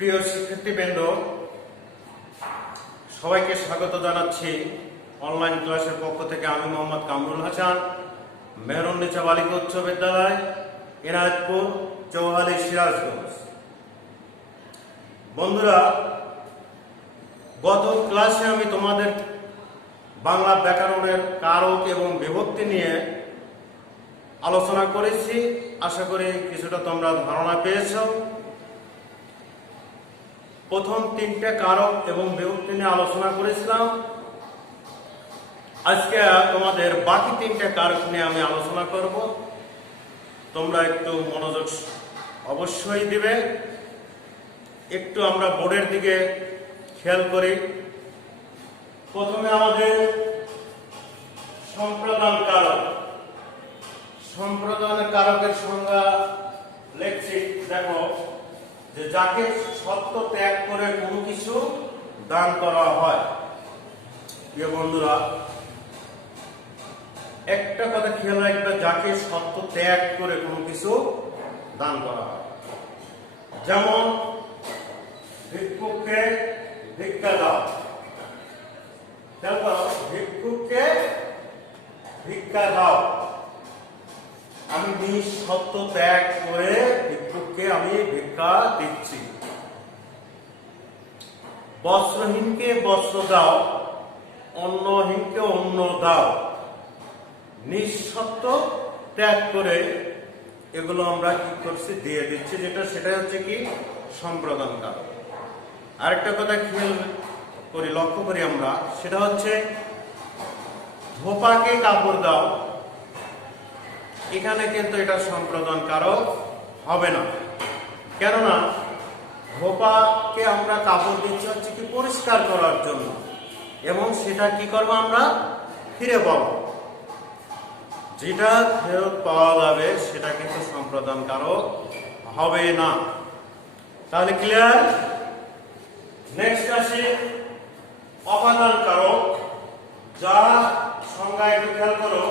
প্রিয় শিক্ষার্থীবৃন্দ, সবাইকে স্বাগত জানাচ্ছি অনলাইন ক্লাসের পক্ষ থেকে। আমি মোহাম্মদ কামরুল হাসান, মেহরুন্নেছা বালিকা উচ্চ বিদ্যালয়, এনায়েতপুর, চৌহালি, সিরাজগঞ্জ। বন্ধুরা, গত ক্লাসে আমি তোমাদের বাংলা ব্যাকরণের কারক এবং বিভক্তি নিয়ে আলোচনা করেছি। আশা করি কিছুটা তোমরা ধারণা পেয়েছ। প্রথম তিনটে কারক এবং বিভক্তি নিয়ে আলোচনা করেছিলাম। আজকে তোমাদের বাকি তিনটে কারক নিয়ে আমি আলোচনা করব। তোমরা একটু মনোযোগ অবশ্যই দিবে। একটু আমরা বোর্ডের দিকে খেয়াল করি। প্রথমে আমাদের সম্প্রদান কারক। সম্প্রদান কারকের সংজ্ঞা লিখছি, দেখো, যে যাকে সত্য ত্যাগ করে কোনো কিছু দান করা হয়। প্রিয় বন্ধুরা, একটা কথা খেয়াল রাখবে, যাকে সত্য ত্যাগ করে কোনো কিছু দান করা হয়। যেমন ভিক্ষুককে ভিক্ষা দাও। দেখো, ভিক্ষুককে ভিক্ষা দাও, আমি নিঃশর্ত ত্যাগ করে ভিক্ষুককে আমি ভিক্ষা দিচ্ছি। বস্ত্রহীনকে বস্ত্র দাও, অন্নহীনকে অন্ন দাও। নিঃশর্ত ত্যাগ করে এগুলো আমরা কি করছি, দিয়ে দিচ্ছি। সেটা হচ্ছে কি, সম্প্রদান কারক। আরেকটা কথা খেয়াল করি, লক্ষ্য করি আমরা, সেটা হচ্ছে ধোপাকে কাপড় দাও। এখানে কিন্তু এটা সম্প্রদান কারক হবে না। কেননা ধোপাকে আমরা কাপড় দিচ্ছি হচ্ছে কি, পরিষ্কার করার জন্য, এবং সেটা কি করবো, আমরা ফিরে পাবো। যেটা ফেরত পাওয়া যাবে সেটা কিন্তু সম্প্রদান কারক হবে না। তাহলে ক্লিয়ার? নেক্সট আসি অপাদান কারক। যা সংজ্ঞা একটু খেয়াল করো।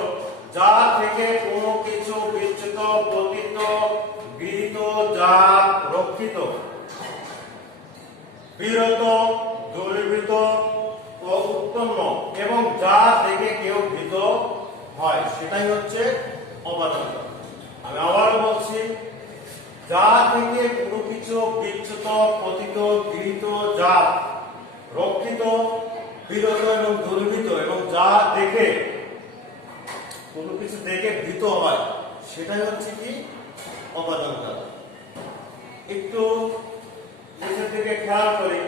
যা থেকে কোনো কিছু বিচ্যুত, পতিত, গৃহীত, জাত, রক্ষিত, বিরত, দূরীভূত ও উৎপন্ন, এবং যা থেকে কেউ ভীত হয়, সেটাই হচ্ছে অপাদান কারক। আমি আবারও বলছি, যা থেকে কোনো কিছু বিচ্যুত, পতিত, গৃহীত, জাত, রক্ষিত, বিরত এবং দূরীভূত, এবং যা দেখে কোনো কিছু দেখে ভীত হয়, সেটাই হচ্ছে কি, অপাদান কারক। একটু নিচের দিকে খেয়াল করি।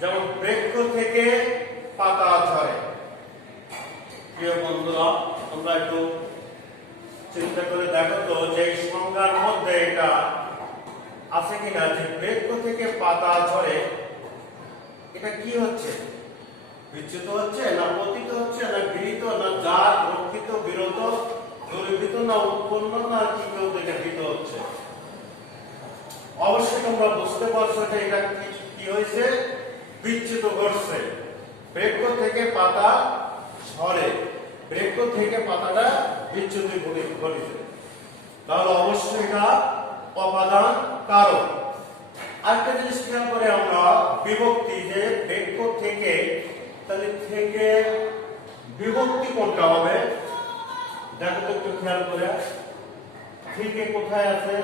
যেমন বৃক্ষ থেকে পাতা ঝরে। প্রিয় বন্ধুরা, তোমরা একটু চিন্তা করে দেখো তো, যে সংজ্ঞার মধ্যে এটা আছে কিনা, যে বৃক্ষ থেকে পাতা ঝরে, এটা কি হচ্ছে? বিচ্যুত হচ্ছে, না পতিত হচ্ছে, না গৃহীত, না জাত, রক্ষিত, বিরত, দূরীভূত, না উৎপন্ন, না কি কেউ দেখে ভীত হচ্ছে? অবশ্যই তোমরা বুঝতে পারছো এটা কি হয়েছে, বিচ্যুত ঘটছে। বৃক্ষ থেকে পাতা ঝরে, বৃক্ষ থেকে পাতাটা বিচ্যুত ঘটেছে। তাহলে অবশ্যই এটা অপাদান কারক। আরেকটা জিনিস খেয়াল করে আমরা, বিভক্তি, যে বৃক্ষ থেকে, তাহলে থেকে বিভক্তি কোনটা হবে? দেখো তো একটু খেয়াল করে, থেকে কোথায় আছে?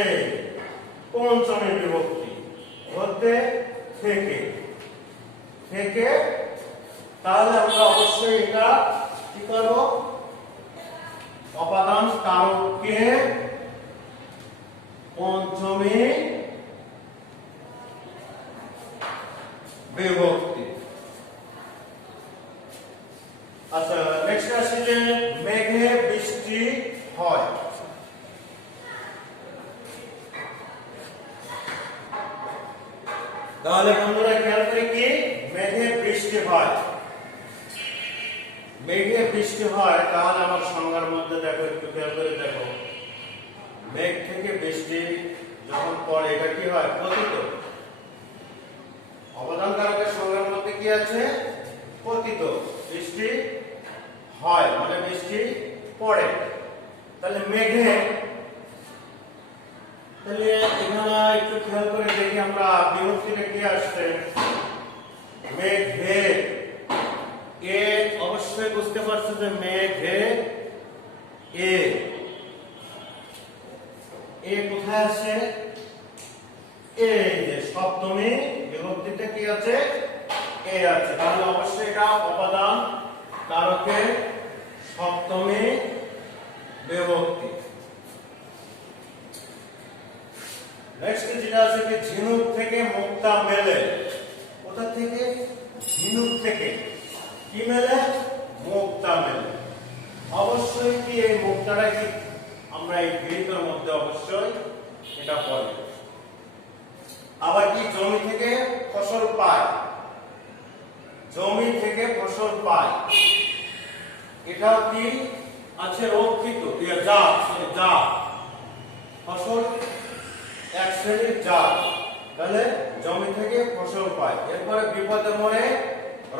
এই পঞ্চমী বিভক্তি বলতে থেকে, থেকে। তাহলে আমরা অবশ্যই এটা কি করব, অপাদান কারককে পঞ্চমী বিভক্তি। আচ্ছা, নেক্সট আসি যে মেঘে বৃষ্টি হয়। তাহলে বন্ধুরা খেয়াল করে, কি মেঘে বৃষ্টি হয়। মেঘে বৃষ্টি হয়, তাহলে আমার সংজ্ঞার মধ্যে দেখো, একটু খেয়াল করে দেখো, মেঘ থেকে বৃষ্টি যখন পড়ে, এটা কি হয়? পতিত। অপাদান কারকের সংজ্ঞার মধ্যে কি আছে? পতিত। বৃষ্টি হয় মানে বৃষ্টি পড়ে। তাহলে মেঘে তাহলে এখানে একটু খেয়াল করে দেখি আমরা বিভক্তিটা কি আসছে। মেঘে, এ অবশ্যই বুঝতে পারছো যে মেঘে এ, এ কোথায় আছে? এই যে সপ্তমী বিভক্তিতে কি আছে? এ আছে। তাহলে অবশ্যই এটা অপাদান কারকে সপ্তমী বিভক্তি। নেক্সট যেটা আছে কি ঝিনুক থেকে মুক্তা মেলে। কোথা থেকে? ঝিনুক থেকে কি মেলে? মুক্তা মেলে। অবশ্যই কি এই মুক্তাটা কি আমরা এই গৃহীতের মধ্যে অবশ্যই এটা পড়ি। আবার কি জমি থেকে ফসল পায়, জমি থেকে ফসল পায়, এটা কি আছে? রক্ষিত যা ফসল এক শ্রেণীর জাত, তাহলে জমি থেকে ফসল পায়। এরপরে বিপদে মরে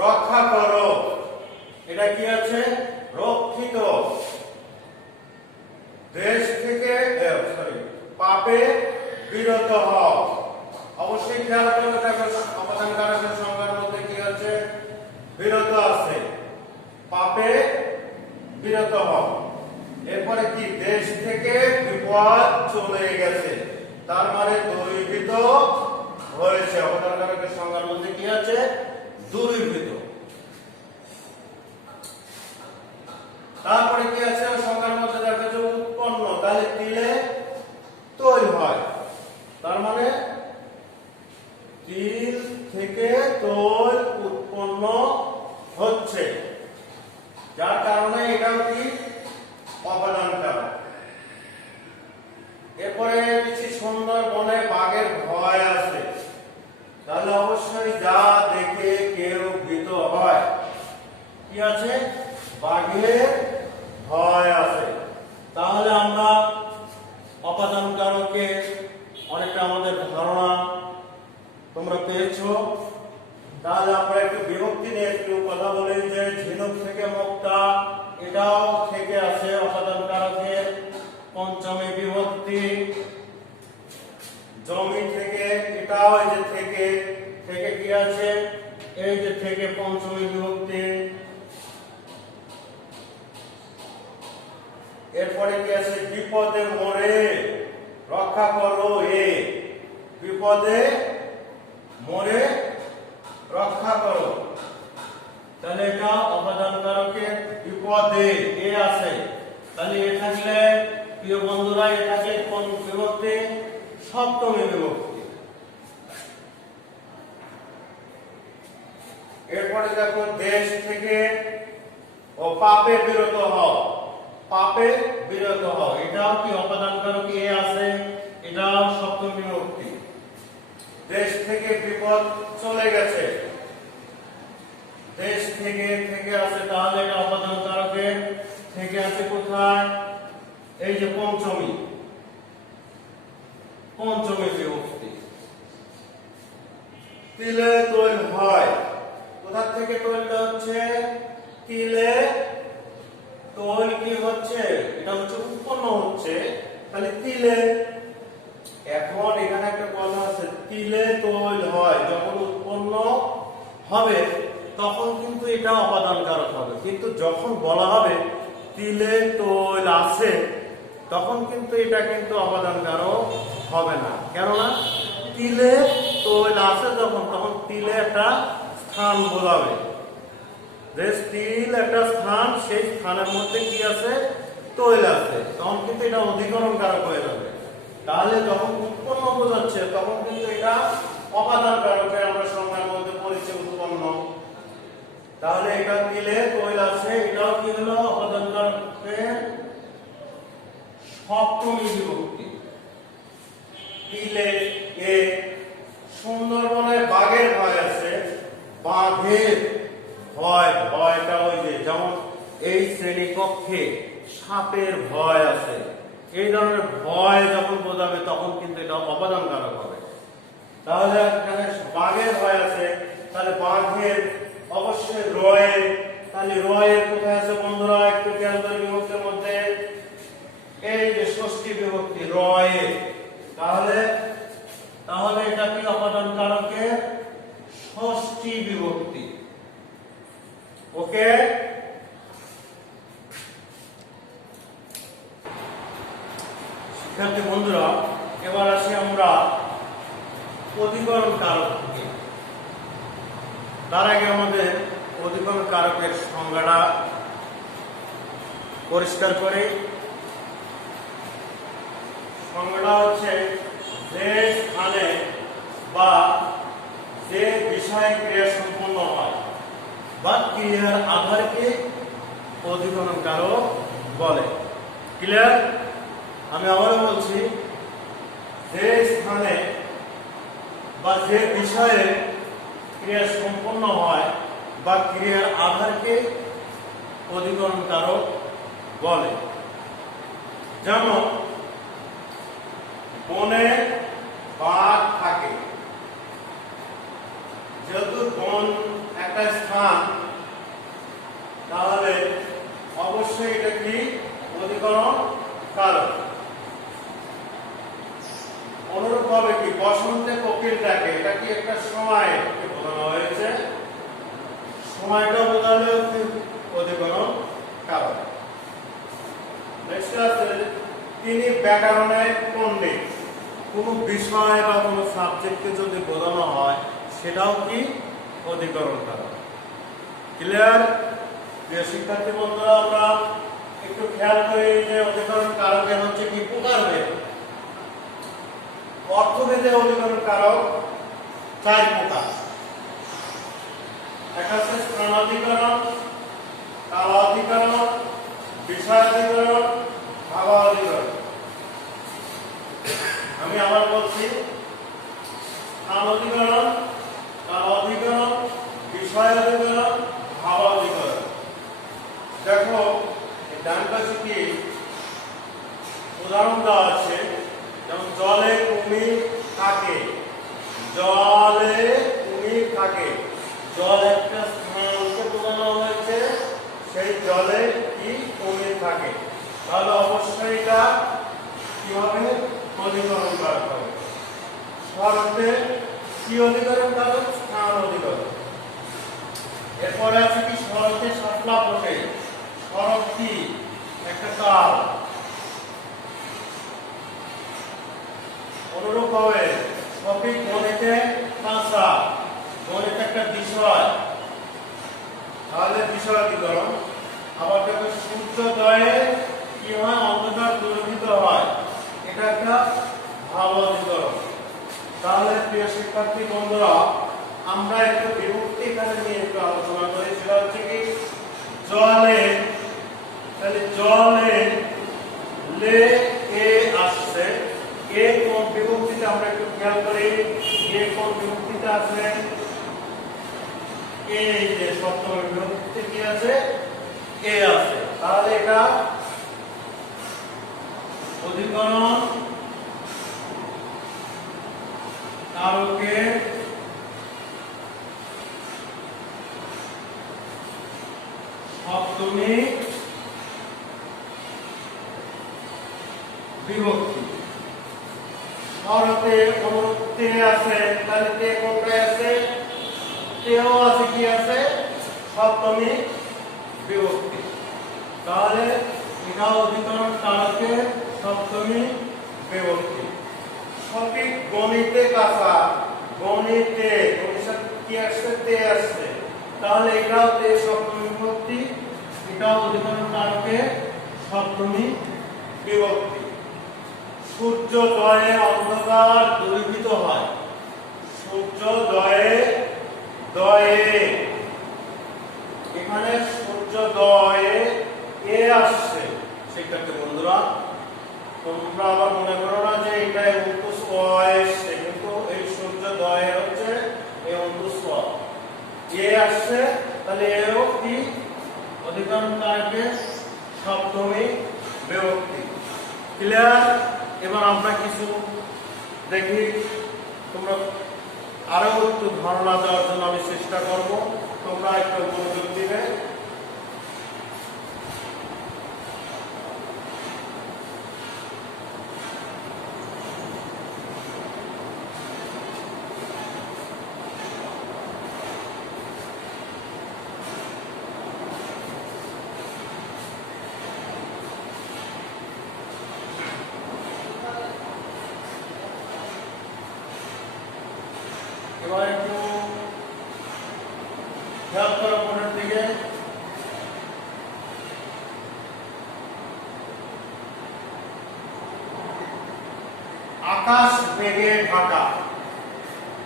রক্ষা করো, এটা কি আছে? রক্ষিত। দেশ থেকে পাপে বিরত হও। অবশ্যই খেয়াল করতে থাকো অপাদান কারকের সংজ্ঞার মধ্যে কি আছে? বিরত আছে, পাপে বিরত হও। এরপরে কি দেশ থেকে বিপদ চলে গেছে, তার মানে দূরীভূত হয়েছে। অপাদান কারকের সংজ্ঞার মধ্যে কি আছে? দূরীভূত। তারপরে কি আছে সংজ্ঞার মধ্যে? দেখা যাচ্ছে উৎপন্ন, তাহলে তিলে তৈল হয়, তার মানে তিল থেকে তৈল উৎপন্ন হচ্ছে, যার কারণে এটাও কি অপাদান কারক। এরপরে কিছু সুন্দর বনে বাঘের ভয় আছে, তাহলে অবশ্যই যা দেখে কেউ ভীত হয়, কি আছে? বাঘের ভয় আছে। তাহলে আমরা অপাদান কারকে অনেকটা আমাদের ধারণা তোমরা পেয়েছো। তাহলে আমরা একটু বিভক্তি নিয়ে একটু কথা বলি যে ঝিনুক থেকে মুক্তা, এটাও থেকে আছে অপাদান কারকের পঞ্চমী বিভক্তি। জমি থেকে, এটাও এই যে থেকে, থেকে কি আছে? এই যে থেকে পঞ্চমী বিভক্তি। এরপরে কি আছে? বিপদে মরে রক্ষা করো, এ বিপদে মরে রক্ষা করো, তাহলে এটা অপাদান কারকের বিপদে এ আছে। তাহলে এ থাকলে প্রিয় বন্ধুরা, এ থাকলে কোন বিভক্তি? সপ্তমী বিভক্তি। এরপরে দেখো দেশ থেকে ও পাপে বিরত হও, পাপে বিরত হও, এটাও কি অপাদান কারক এ আছে, এটাও সপ্তমী বিভক্তি। দেশ থেকে বিপদ চলে গেছে, দেশ থেকে থেকে আছে, তাহলে এটা অপাদান কারকে থেকে আছে কোথায়? এই যে পঞ্চমী, পঞ্চমী বিভক্তি। তিলে তৈল হয়, কোথা থেকে তৈলটা হচ্ছে? তিলে তৈল কি হচ্ছে? এটা হচ্ছে উৎপন্ন হচ্ছে, তাহলে তিলে। এখন এখানে একটা কথা আছে, তিলে তৈল হয়, যখন উৎপন্ন হবে তখন কিন্তু এটা অপাদান কারক হবে, কিন্তু যখন বলা হবে তিলে তৈল আছে তখন কিন্তু এটা কিন্তু অপাদান কারক হবে না। কেননা তিলে তৈল আছে যখন, তখন তিলে একটা স্থান বোঝাবে, যে তিল একটা স্থান, সেই স্থানের মধ্যে কি আছে? তৈল আছে, তখন কিন্তু এটা অধিকরণ কারক হয়ে যাবে। তাহলে যখন উৎপন্ন বোঝাচ্ছে তখন কিন্তু এটা অপাদান কারকের আমরা সংজ্ঞার মধ্যে পড়েছি উৎপন্ন। তাহলে এটা তিলে তৈল আছে, এটাও কি হলো? অপাদান কারকের সপ্তমী বিভক্তি। তিলে এ। সুন্দরবনে বাঘের ভয় আছে, বাঘের ভয়, ভয়টা ওই যে যেমন এই শ্রেণী কক্ষে সাপের ভয় আছে, এই ধরনের ভয় যখন বোঝাবে তখন কিন্তু এটা অপাদান কারক হবে। তাহলে এখানে বাঘের ভয় আছে, তাহলে বাঘের অবশ্যই রয়ে, তাহলে রয়ের কোথায় আছে বন্ধুরা? একটু খেয়াল করে বিভক্তির মধ্যে এই যে ষষ্ঠী বিভক্তি রয়ে, তাহলে এবার আসি আমরা অধিকরণ কারক। তার আগে আমাদের অধিকরণ কারকের সংজ্ঞাটা পরিষ্কার করে। সংজ্ঞাটা হচ্ছে যে স্থানে বা যে বিষয়ে ক্রিয়া সম্পন্ন হয় বা ক্রিয়ার আধারকে অধিকরণ কারক বলে। ক্লিয়ার? আমি আবারও বলছি, যে স্থানে বা যে বিষয়ে ক্রিয়া সম্পন্ন হয় বা ক্রিয়ার আধারকে অধিকরণ কারক বলে। যেমন বনে বাঘ থাকে, যেহেতু বন একটা স্থান, তাহলে অবশ্যই এটা কি অধিকরণ কারক। অনুরূপভাবে কি বসন্তে কোকিল ডাকে, এটা কি একটা সময় বোঝানো হয়েছে, সময়টা বোঝালে অধিকরণ কারক। নেক্সট আছে তিনি ব্যাকরণের পণ্ডিত। কোনো বিষয় বা কোনো সাবজেক্টকে যদি বোঝানো হয় সেটাও কি অধিকরণ কারক। ক্লিয়ার? প্রিয় শিক্ষার্থী বন্ধুরা, আমরা একটু খেয়াল করি যে অধিকরণ কারকের হচ্ছে কি প্রকারভেদ। অর্থভেদে অধিকরণ কারক 4 প্রকার। এক আছে স্থানাধিকরণ, কালাধিকরণ, বিষয়াধিকরণ, ভাবাধিকরণ। আমি আবার বলছি, স্থানাধিকরণ, কালাধিকরণ, বিষয়াধিকরণ, ভাবাধিকরণ। দেখো ডান পাশে কি উদাহরণ দেওয়া আছে, যেমন জলে কুমির থাকে। জলে কুমির থাকে, জল একটা স্থানকে বোঝানো হয়েছে, সেই জলে কি কুমির থাকে, তাহলে অবশ্যই এটা কি হবে অধিকরণ কারক হবে। শরতে কি অধিকরণ কারক? স্থান অধিকরণ। এরপরে আছে কি শরতে শাপলা ফোটে। শরৎ কি একটা কাল। অনুরূপ হবে সঠিক গণিতে কাঁচা, গণিত একটা বিষয়, তাহলে বিষয়াধিকরণ। আবার দেখো সূর্যোদয়ে কি হয়, অন্ধকার দূরীভূত হয়, এটা একটা ভাবাধিকরণ। তাহলে প্রিয় শিক্ষার্থী বন্ধুরা, আমরা একটু বিভক্তি এখানে নিয়ে একটু আলোচনা করি। সেটা হচ্ছে কি জলে, তাহলে জলে লে এ আসছে, এ কোন বিভক্তিতে আমরা একটু খেয়াল করি, এ কোন বিভক্তিতে আছে, এই যে সপ্তম বিভক্তিতে কি আছে, এ আছে, তাহলে এটা অধিকরণ কারকের সপ্তমী বিভক্তি। শরতে অনুরূপতে আছে, তাহলে তে কোনটায় আছে, তেও আছে, কি আছে সপ্তমী বিভক্তি। তাহলে এটা অধিকরণ কারকের সপ্তমী বিভক্তি। সঠিক গণিতে কাঁচা, গণিতে গণিত কি আসছে, তে আসছে, তাহলে এটাও তে সপ্তমী বিভক্তি, এটাও অধিকরণ কারকের সপ্তমী বিভক্তি। সূর্যোদয়ে অন্ধকার দূরীভূত হয়। সূর্যোদয়ে দয়ে, এখানে সূর্যোদয়ে এ আসছে। শিক্ষার্থী বন্ধুরা, তোমরা আবার মনে করো না যে এটা অঙ্কুশ অ এসছে, কিন্তু এই সূর্যোদয়ে হচ্ছে এই অঙ্কুশ অ, এ আসছে, তাহলে এও কি অধিকরণ কারকের সপ্তমী বিভক্তি। ক্লিয়ার? এবার আমরা কিছু দেখি, তোমরা আরো একটু ধারণা দেওয়ার জন্য আমি চেষ্টা করব, তোমরা একটু মনোযোগ দিবে। এবার একটু খেয়াল করো বোর্ডের দিকে। আকাশ মেঘে ঢাকা।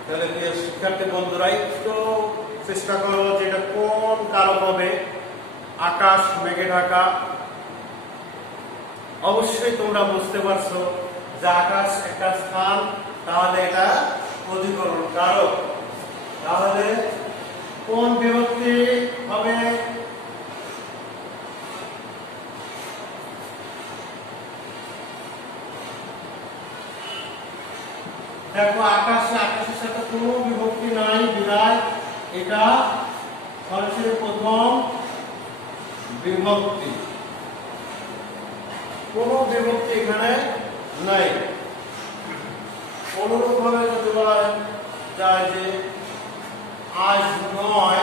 তাহলে প্রিয় শিক্ষার্থী বন্ধুরা একটু চেষ্টা করো যে এটা কোন কারক হবে। আকাশ মেঘে ঢাকা। অবশ্যই তোমরা বুঝতে পারছো যে আকাশ একটা স্থান, তাহলে এটা অধিকরণ কারক। তাহলে কোন বিভক্তি হবে? দেখো আকাশের সাথে কোনো বিভক্তি নাই, বিদায় এটা সরাসরি প্রথম বিভক্তি, কোনো বিভক্তি এখানে নাই। অনুরূপভাবে যদি বলা যায় যে আজ নয়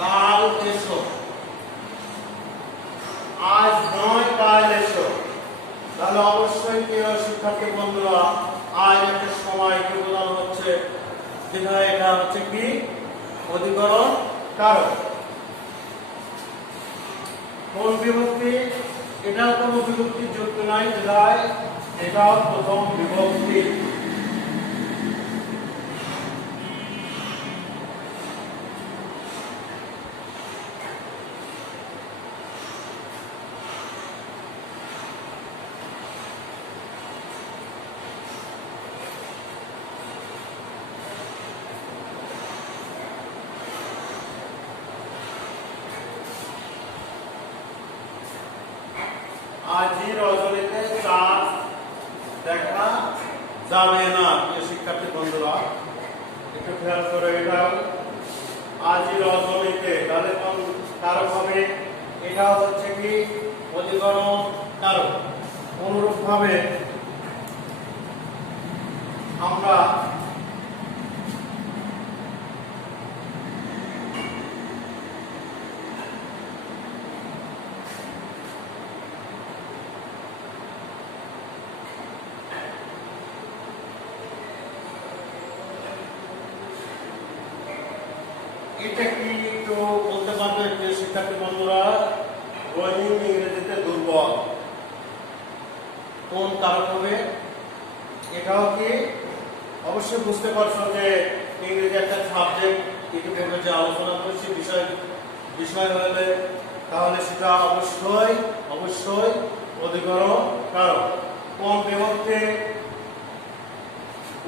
কাল এসো, আজ নয় কাল এসো, তাহলে অবশ্যই প্রিয় শিক্ষার্থী বন্ধুরা আজ একটা সময়কে বোঝানো হচ্ছে, যেটা এটা হচ্ছে কি অধিকরণ কারক। কোন বিভক্তি? এটাও কোনো বিভক্তি যুক্ত নাই, বিধায় এটাও প্রথম বিভক্তি। আজি রজনীতে চাঁদ দেখা যাবে না। প্রিয় শিক্ষার্থী বন্ধুরা একটু খেয়াল করে, এটা আজি রজনীতে, তাহলে কোন কারক হবে? এটা হচ্ছে কি অধিকরণ কারক। অনুরূপ ভাবে আমরা এটা কি একটু বলতে পারবে যে শিক্ষার্থী বন্ধুরা? রহিম ইংরেজিতে দুর্বল, কোন কারক হবে? এটাও কি অবশ্যই বুঝতে পারছো যে ইংরেজি একটা সাবজেক্ট, ইতিপূর্বে যে আলোচনা করেছি বিষয় হলে, তাহলে সেটা অবশ্যই অধিকরণ কারক। কোন বিভক্তি?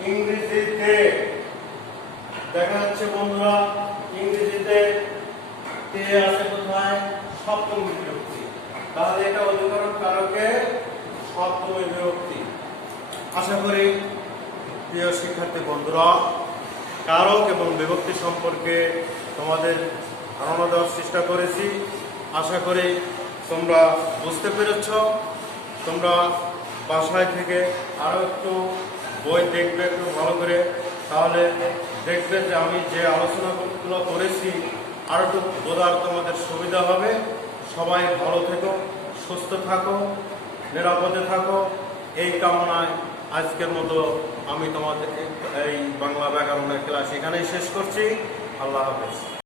ইংরেজিতে। দেখা যাচ্ছে বন্ধুরা ইংরেজিতে তে আছে কোথায়? সপ্তম বিভক্তি, তাহলে এটা অধিকরণ কারকের সপ্তম বিভক্তি। আশা করি প্রিয় শিক্ষার্থী বন্ধুরা কারক এবং বিভক্তি সম্পর্কে তোমাদের ধারণা দেওয়ার চেষ্টা করেছি। আশা করি তোমরা বুঝতে পেরেছ। তোমরা বাসায় থেকে আরো একটু বই দেখবে একটু ভালো করে, তাহলে দেখবে যে আমি যে আলোচনাগুলো করেছি আরো একটু বোঝার তোমাদের সুবিধা হবে। সবাই ভালো থেকো, সুস্থ থাকো, নিরাপদে থাকো, এই কামনায় আজকের মতো আমি তোমাদের এই বাংলা ব্যাকরণের ক্লাস এখানেই শেষ করছি। আল্লাহ হাফেজ।